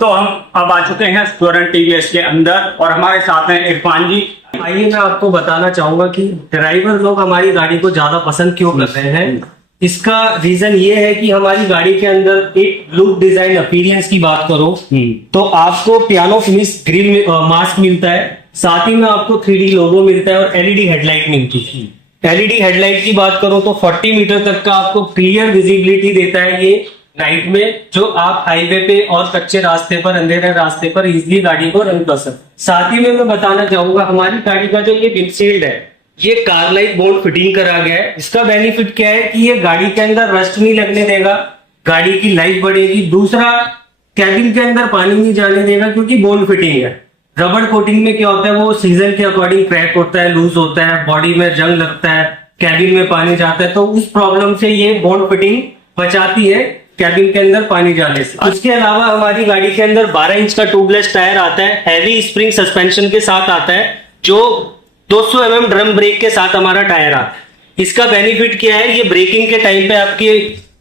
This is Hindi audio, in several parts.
तो हम अब आ चुके हैं स्वर्ण टीवीएस के अंदर और हमारे साथ हैं इरफान जी। आइए मैं आपको बताना चाहूंगा कि ड्राइवर लोग हमारी गाड़ी को ज्यादा पसंद क्यों कर रहे हैं। इसका रीजन ये है कि हमारी गाड़ी के अंदर एक लुक डिजाइन अपीयरेंस की बात करो तो आपको पियानो फिनिश ग्रिल मास्क मिलता है, साथ ही में आपको 3D लोगो मिलता है और एलईडी हेडलाइट मिलती है। एलईडी हेडलाइट की बात करो तो 40 मीटर तक का आपको क्लियर विजिबिलिटी देता है ये नाइट में, जो आप हाईवे पे और कच्चे रास्ते पर, अंधेरे रास्ते पर इजीली गाड़ी को रन कर सकते। साथ ही में मैं बताना चाहूंगा हमारी गाड़ी का जो ये विंडशील्ड है ये कारलाइट बोर्ड फिटिंग करा गया है। इसका बेनिफिट क्या है कि ये गाड़ी के अंदर रस्ट नहीं लगने देगा, गाड़ी की लाइफ बढ़ेगी। दूसरा, कैबिन के अंदर पानी नहीं जाने देगा क्योंकि बोर्ड फिटिंग है। रबड़ कोटिंग में क्या होता है, वो सीजन के अकॉर्डिंग क्रैक होता है, लूज होता है, बॉडी में जंग लगता है, कैबिन में पानी जाता है, तो उस प्रॉब्लम से ये बोर्ड फिटिंग बचाती है कैबिन के अंदर पानी जाने से। उसके अलावा हमारी गाड़ी के अंदर 12 इंच का ट्यूबलेस टायर आता है, हैवी स्प्रिंग सस्पेंशन के साथ आता है, जो 200 mm ड्रम ब्रेक के साथ हमारा टायर आता है। इसका बेनिफिट क्या है, ये ब्रेकिंग के टाइम पे आपके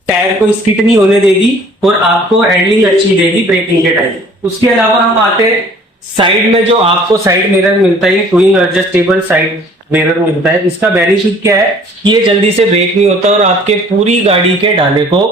टायर को स्किड नहीं होने देगी और आपको हैंडलिंग अच्छी देगी ब्रेकिंग के टाइम। उसके अलावा हम आते हैं साइड में, जो आपको साइड मिरर मिलता है, ट्विन एडजस्टेबल साइड मिरर मिलता है। इसका बेनिफिट क्या है, ये जल्दी से ब्रेक नहीं होता और आपके पूरी गाड़ी के डाले को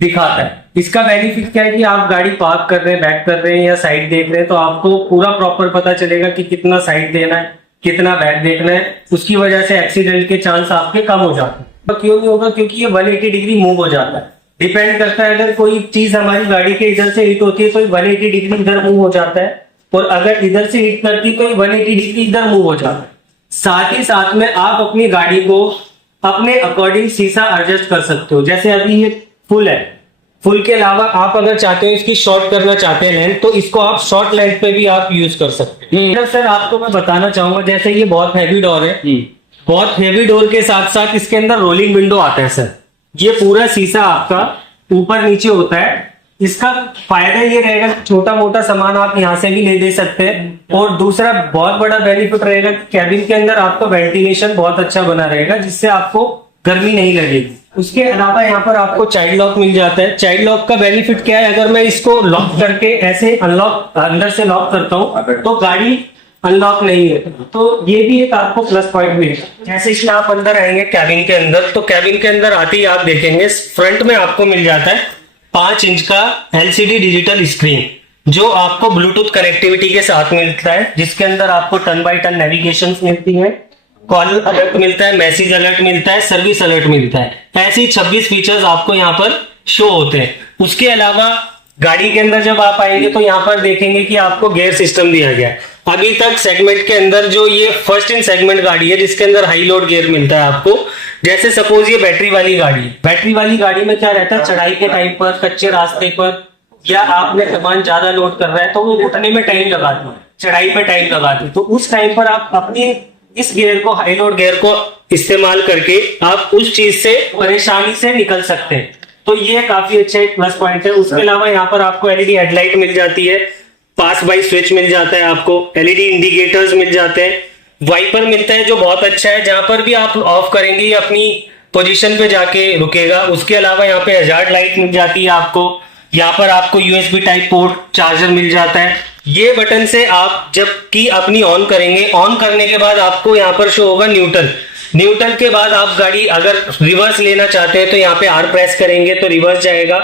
दिखाता है। इसका बेनिफिट क्या है कि आप गाड़ी पार्क कर रहे हैं, बैक कर रहे हैं या साइड देख रहे हैं तो आपको पूरा प्रॉपर पता चलेगा कि कितना साइड देना है, कितना बैक देखना है। उसकी वजह से एक्सीडेंट के चांस आपके कम हो जाते हैं। तो क्यों नहीं होगा, क्योंकि ये 180 डिग्री मूव हो जाता है। डिपेंड करता है, अगर कोई चीज हमारी गाड़ी के इधर से हिट होती है तो 180 डिग्री इधर मूव हो जाता है, और अगर इधर से हिट करती तो 180 डिग्री इधर मूव हो जाता है। साथ ही साथ में आप अपनी गाड़ी को अपने अकॉर्डिंग शीशा एडजस्ट कर सकते हो। जैसे अभी ये फुल है, फुल के अलावा आप अगर चाहते हो इसकी शॉर्ट करना चाहते हैं लेंथ, तो इसको आप शॉर्ट लेंथ पे भी आप यूज कर सकते हैं। सर आपको मैं बताना चाहूंगा, जैसे ये बहुत हैवी डोर है, बहुत हैवी डोर के साथ साथ इसके अंदर रोलिंग विंडो आता है सर। ये पूरा शीशा आपका ऊपर नीचे होता है। इसका फायदा ये रहेगा कि छोटा मोटा सामान आप यहाँ से भी ले दे सकते हैं। और दूसरा बहुत बड़ा बेनिफिट रहेगा कि कैबिन के अंदर आपका वेंटिलेशन बहुत अच्छा बना रहेगा, जिससे आपको गर्मी नहीं लगेगी। उसके अलावा यहाँ पर आपको चाइल्ड लॉक मिल जाता है। चाइल्ड लॉक का बेनिफिट क्या है, अगर मैं इसको लॉक करके ऐसे अनलॉक अंदर से लॉक करता हूँ तो गाड़ी अनलॉक नहीं है, तो ये भी एक आपको प्लस पॉइंट मिलेगा। जैसे इसमें आप अंदर आएंगे कैबिन के अंदर, तो कैबिन के अंदर आते ही आप देखेंगे फ्रंट में आपको मिल जाता है 5 इंच का LCD डिजिटल स्क्रीन, जो आपको ब्लूटूथ कनेक्टिविटी के साथ मिलता है, जिसके अंदर आपको टर्न बाय टर्न नेविगेशन मिलती है, कॉल अलर्ट मिलता है, मैसेज अलर्ट मिलता है, सर्विस अलर्ट मिलता है। ऐसे 26 फीचर्स आपको यहाँ पर शो होते हैं। उसके अलावा गाड़ी के अंदर जब आप आएंगे तो यहाँ पर देखेंगे कि आपको गियर सिस्टम दिया गया है। अभी तक सेगमेंट के अंदर जो ये फर्स्ट इन सेगमेंट गाड़ी है जिसके अंदर हाई लोड गियर मिलता है आपको। जैसे सपोज ये बैटरी वाली गाड़ी है, बैटरी वाली गाड़ी में क्या रहता है, चढ़ाई के टाइम पर, कच्चे रास्ते पर, या आपने सामान ज्यादा लोड कर रहा है तो वो उठने में टाइम लगाती है, चढ़ाई में टाइम लगाती है, तो उस टाइम पर आप अपनी इस गियर को, हाई लोड गियर को इस्तेमाल करके आप उस चीज से परेशानी से निकल सकते हैं। तो ये काफी अच्छा एक प्लस पॉइंट है। उसके अलावा यहाँ पर आपको एलईडी हेडलाइट मिल जाती है, पास बाय स्विच मिल जाता है, आपको एलईडी इंडिकेटर्स मिल जाते हैं, वाइपर मिलता है जो बहुत अच्छा है, जहां पर भी आप ऑफ करेंगे ये अपनी पोजीशन पे जाके रुकेगा। उसके अलावा यहाँ पे हजार्ड लाइट मिल जाती है आपको। यहाँ पर आपको USB टाइप पोर्ट चार्जर मिल जाता है। ये बटन से आप जब की अपनी ऑन करेंगे, ऑन करने के बाद आपको यहाँ पर शो होगा न्यूट्रल। न्यूट्रल के बाद आप गाड़ी अगर रिवर्स लेना चाहते हैं तो यहाँ पे R प्रेस करेंगे तो रिवर्स जाएगा।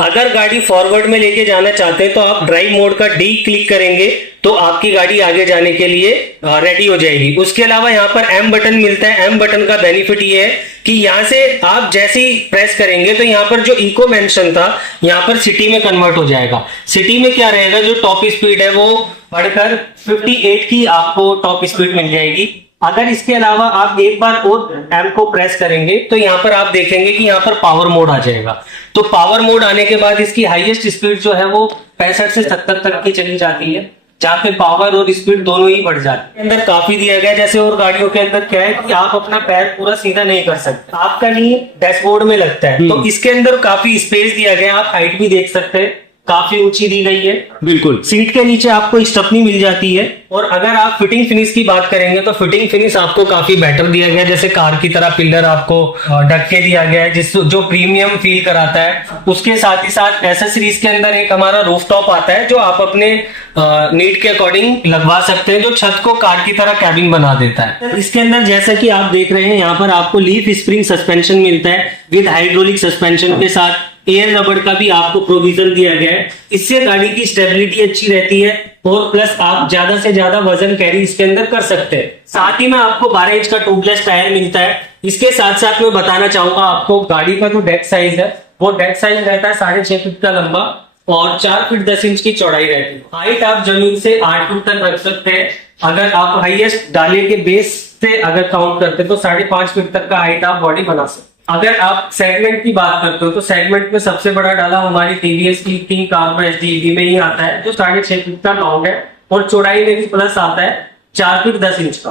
अगर गाड़ी फॉरवर्ड में लेके जाना चाहते हैं तो आप ड्राइव मोड का D क्लिक करेंगे तो आपकी गाड़ी आगे जाने के लिए रेडी हो जाएगी। उसके अलावा यहाँ पर M बटन मिलता है। M बटन का बेनिफिट ये है कि यहाँ से आप जैसे ही प्रेस करेंगे तो यहाँ पर जो इको मेंशन था यहाँ पर सिटी में कन्वर्ट हो जाएगा। सिटी में क्या रहेगा, जो टॉप स्पीड है वो बढ़कर 58 की आपको टॉप स्पीड मिल जाएगी। अगर इसके अलावा आप एक बार और M को प्रेस करेंगे तो यहाँ पर आप देखेंगे कि यहाँ पर पावर मोड आ जाएगा। तो पावर मोड आने के बाद इसकी हाईएस्ट स्पीड जो है वो 65 से 70 तक की चली जाती है, जहाँ पे पावर और स्पीड दोनों ही बढ़ जाती है। अंदर काफी दिया गया, जैसे और गाड़ियों के अंदर क्या है कि आप अपना पैर पूरा सीधा नहीं कर सकते, आपका नी डैशबोर्ड में लगता है, तो इसके अंदर काफी स्पेस दिया गया, आप हाइट भी देख सकते हैं काफी ऊंची दी गई है। बिल्कुल। सीट के नीचे आपको स्टपनी मिल जाती है। और अगर आप फिटिंग फिनिश की बात करेंगे तो फिटिंग फिनिश आपको काफी बेटर दिया गया है, जैसे कार की तरह पिलर आपको ढक के दिया गया है, जिस जो प्रीमियम फील कराता है। उसके साथ ही साथ एसेसरीज के अंदर एक हमारा रूफटॉप आता है जो आप अपने नीड के अकॉर्डिंग लगवा सकते हैं, जो छत को कार की तरह कैबिन बना देता है। इसके अंदर जैसा कि आप देख रहे हैं, यहाँ पर आपको लीफ स्प्रिंग सस्पेंशन मिलता है विद हाइड्रोलिक सस्पेंशन के साथ। एयर रबड़ का भी आपको प्रोविजन दिया गया है। इससे गाड़ी की स्टेबिलिटी अच्छी रहती है और प्लस आप ज्यादा से ज्यादा वजन कैरी इसके अंदर कर सकते हैं। साथ ही में आपको 12 इंच का ट्यूबलेस टायर मिलता है। इसके साथ साथ मैं बताना चाहूंगा आपको गाड़ी का जो डेक साइज है वो डेक साइज रहता है 6.5 फीट का लंबा और 4 फीट 10 इंच की चौड़ाई रहती है। हाइट आप जमीन से 8 फीट तक रख सकते हैं। अगर आप हाईएस्ट डाले के बेस से अगर काउंट करते हैं तो 5.5 फीट तक का हाइट आप बॉडी बना सकते हैं। अगर आप सेगमेंट की बात करते हो तो सेगमेंट में सबसे बड़ा डाला हमारी टीवीएस की किंग कार्गो एचडीईवी में ही आता है, जो 6.5 फीट का लॉन्ग है और चौड़ाई में भी प्लस आता है 4 फीट 10 इंच का।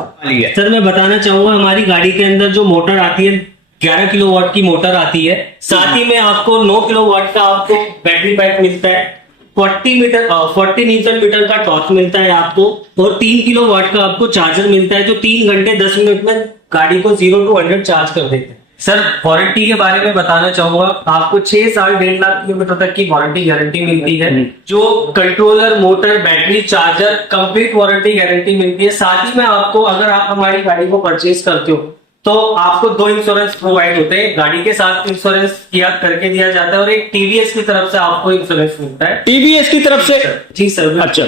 सर मैं बताना चाहूंगा हमारी गाड़ी के अंदर जो मोटर आती है 11 किलोवाट की मोटर आती है। साथ ही में आपको 9 किलोवाट का आपको बैटरी पैक मिलता है। 40 न्यूटन मीटर का टॉर्क मिलता है आपको और 3 किलोवाट का आपको चार्जर मिलता है, जो 3 घंटे 10 मिनट में गाड़ी को 0 to 100 चार्ज कर देते हैं। सर वारंटी के बारे में बताना चाहूंगा, आपको 6 साल 1.5 लाख किलोमीटर तक की वारंटी गारंटी मिलती है, जो controller, motor, battery, charger complete warranty guarantee मिलती है। साथ ही में आपको अगर आप हमारी गाड़ी को परचेज करते हो तो आपको 2 इंश्योरेंस प्रोवाइड होते हैं। गाड़ी के साथ इंश्योरेंस किया करके दिया जाता है और एक टीवीएस की तरफ से आपको इंश्योरेंस मिलता है। टीवीएस की तरफ से? जी सर। अच्छा,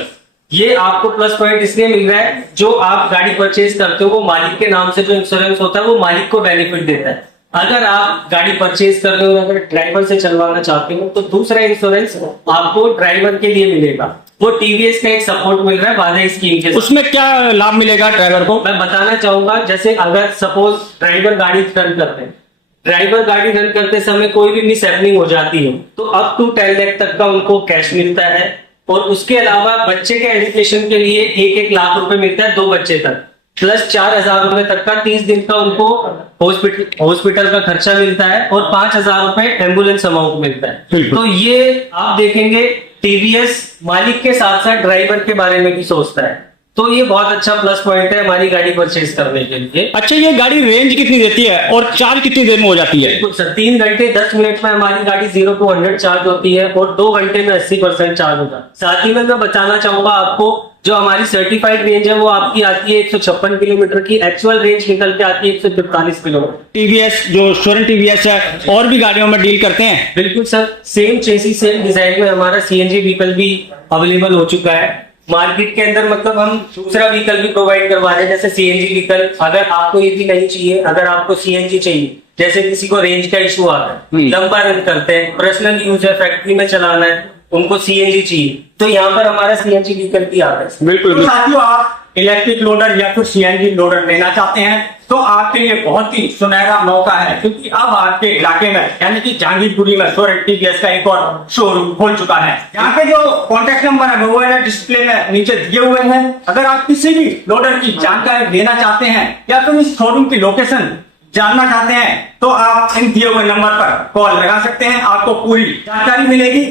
ये आपको प्लस पॉइंट इसलिए मिल रहा है, जो आप गाड़ी परचेज करते हो वो मालिक के नाम से जो इंश्योरेंस होता है वो मालिक को बेनिफिट देता है। अगर आप गाड़ी परचेज कर रहे हो, अगर ड्राइवर से चलवाना चाहते हो तो दूसरा इंश्योरेंस आपको ड्राइवर के लिए मिलेगा। वो टीवीएस का एक सपोर्ट मिल रहा है वादा स्कीम के। उसमें क्या लाभ मिलेगा ड्राइवर को? मैं बताना चाहूंगा, जैसे अगर सपोज ड्राइवर गाड़ी रन करते हैं, ड्राइवर गाड़ी रन करते समय कोई भी मिस हैपनिंग हो जाती है तो अप टू 10 लाख तक का उनको कैश मिलता है। और उसके अलावा बच्चे के एजुकेशन के लिए 1-1 लाख रुपए मिलता है 2 बच्चे तक, प्लस 4,000 रुपए तक का 30 दिन का उनको हॉस्पिटल का खर्चा मिलता है और 5,000 रुपए एम्बुलेंस अमाउंट मिलता है। तो ये आप देखेंगे टीवीएस मालिक के साथ साथ ड्राइवर के बारे में भी सोचता है, तो ये बहुत अच्छा प्लस पॉइंट है हमारी गाड़ी परचेज करने के लिए। अच्छा, ये गाड़ी रेंज कितनी देती है और चार्ज कितनी देर में हो जाती है? बिल्कुल सर, 3 घंटे 10 मिनट में हमारी गाड़ी 0 to 100 चार्ज होती है और 2 घंटे में 80% चार्ज होता है। साथ ही में मैं बताना चाहूंगा आपको, जो हमारी सर्टिफाइड रेंज है वो आपकी आती है 156 किलोमीटर की, एक्चुअल रेंज निकल के आती है 143 किलोमीटर। टीवीएस जो स्वर्ण टीवीएस है और भी गाड़ियों में डील करते हैं? बिल्कुल सर, सेम चेसी सेम डिजाइन में हमारा सीएनजी व्हीकल भी अवेलेबल हो चुका है मार्केट के अंदर। मतलब हम दूसरा व्हीकल भी प्रोवाइड करवा रहे हैं, जैसे सीएनजी व्हीकल। अगर आपको ये भी नहीं चाहिए, अगर आपको सीएनजी चाहिए, जैसे किसी को रेंज का इशू आता है, लंबा रन करते हैं, पर्सनल यूज है, फैक्ट्री में चलाना है, उनको सीएनजी चाहिए, तो यहाँ पर हमारा सीएनजी व्हीकल भी आता है। बिल्कुल। साथियों, आप इलेक्ट्रिक लोडर या फिर सीएनजी लोडर लेना चाहते हैं तो आपके लिए बहुत ही सुनहरा मौका है, क्योंकि अब आपके इलाके में यानी कि जहांगीरपुरी में स्वर्ण टीवीएस का एक और शोरूम खोल चुका है। यहाँ पे जो कॉन्टेक्ट नंबर है वो है डिस्प्ले में नीचे दिए हुए हैं। अगर आप किसी भी लोडर की जानकारी लेना चाहते हैं या फिर इस शोरूम की लोकेशन जानना चाहते हैं तो आप इन दिए हुए नंबर पर कॉल लगा सकते हैं, आपको पूरी जानकारी मिलेगी।